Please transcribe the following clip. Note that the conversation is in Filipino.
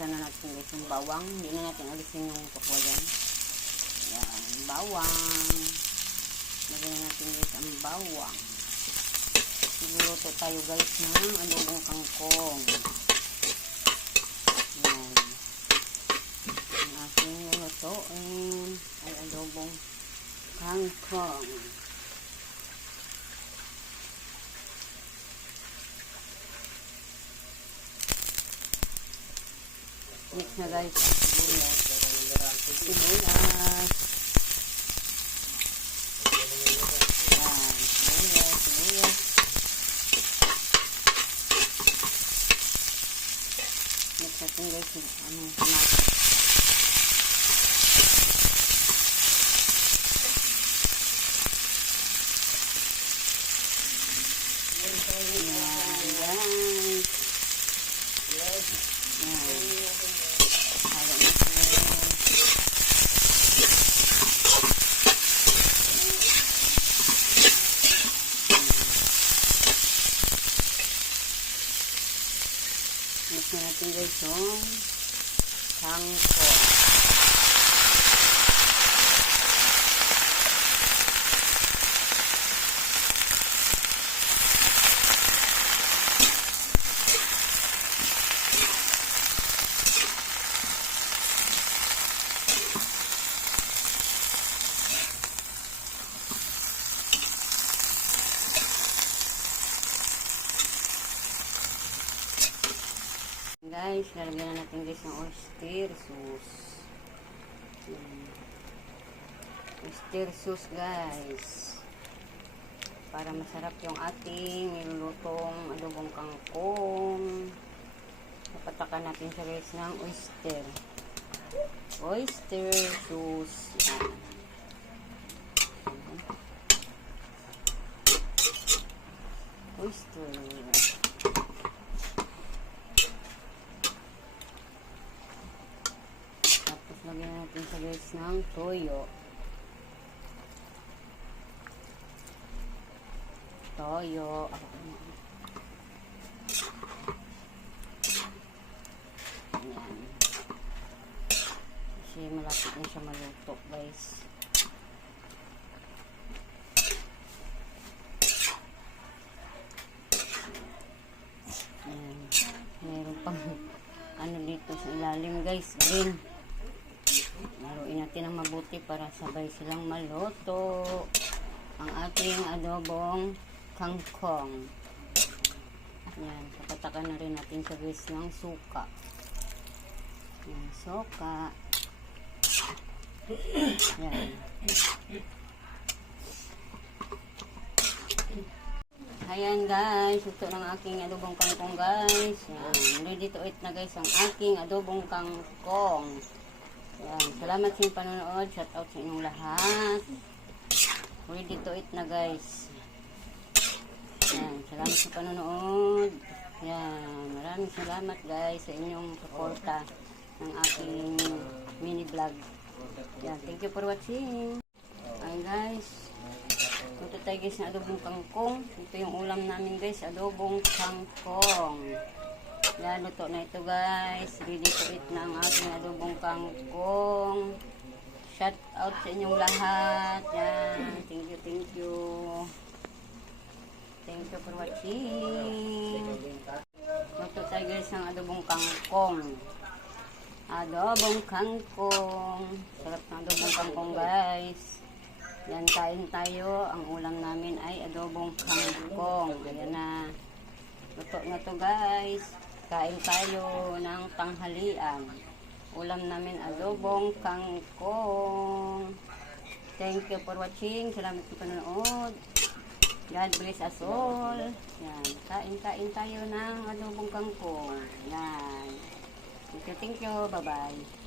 Igisa na natin guys yung bawang. Hindi na natin alisin yung tukwa dyan. Yan, bawang. Lagyan na natin guys ang bawang. Iluluto tayo guys ng adobong kangkong. Yan. Ang aking lulutuin ay adobong kangkong. Mix na guys ang sibuyas. Sibuyas. Yan, sibuyas. Mix natin guys yung anong tomato. Mix na natin guys yung kangkong. Guys, lalagyan na natin guys ng oyster sauce. Oyster sauce guys. Para masarap yung ating nilulutong adobong kangkong. Napatakan natin siya guys ng oyster. Oyster sauce. Oyster. Lagyan natin sa guys ng toyo. Toyo. Ayan. Kasi malapit na siya maluto guys. Ayan. Meron pang ano dito sa ilalim guys. Green. Haluin natin ng mabuti para sabay silang maluto ang ating adobong kangkong. Yan, papatakan na rin natin sa guys ng suka. Yan, suka. Yan. Ayan guys, ito ng aking adobong kangkong guys. Yan, ready to eat na guys ang aking adobong kangkong. Yan. Salamat sa inyong panonood. Shout out sa inyong lahat. Ready to eat na guys. Yan. Salamat sa panonood. Yan. Maraming salamat guys sa inyong suporta ng aking mini vlog. Yan. Thank you for watching. Ayan guys. Ito tayo guys na adobong kangkong. Ito yung ulam namin guys. Adobong kangkong. Yan, luto na ito guys. Ready to eat na ang ating adobong kangkong. Shout out sa inyong lahat. Yan. Thank you, thank you. Thank you for watching. Luto tayo guys ng adobong kangkong. Adobong kangkong. Sarap ng adobong kangkong guys. Yan, kain tayo. Ang ulam namin ay adobong kangkong. Ayan na. Luto na to guys. Kain tayo ng tanghalian. Ulam namin adobong kangkong. Thank you for watching. Salamat sa panonood. God bless us all. Yan. Kain tayo ng adobong kangkong. Yan. Thank you. Bye-bye.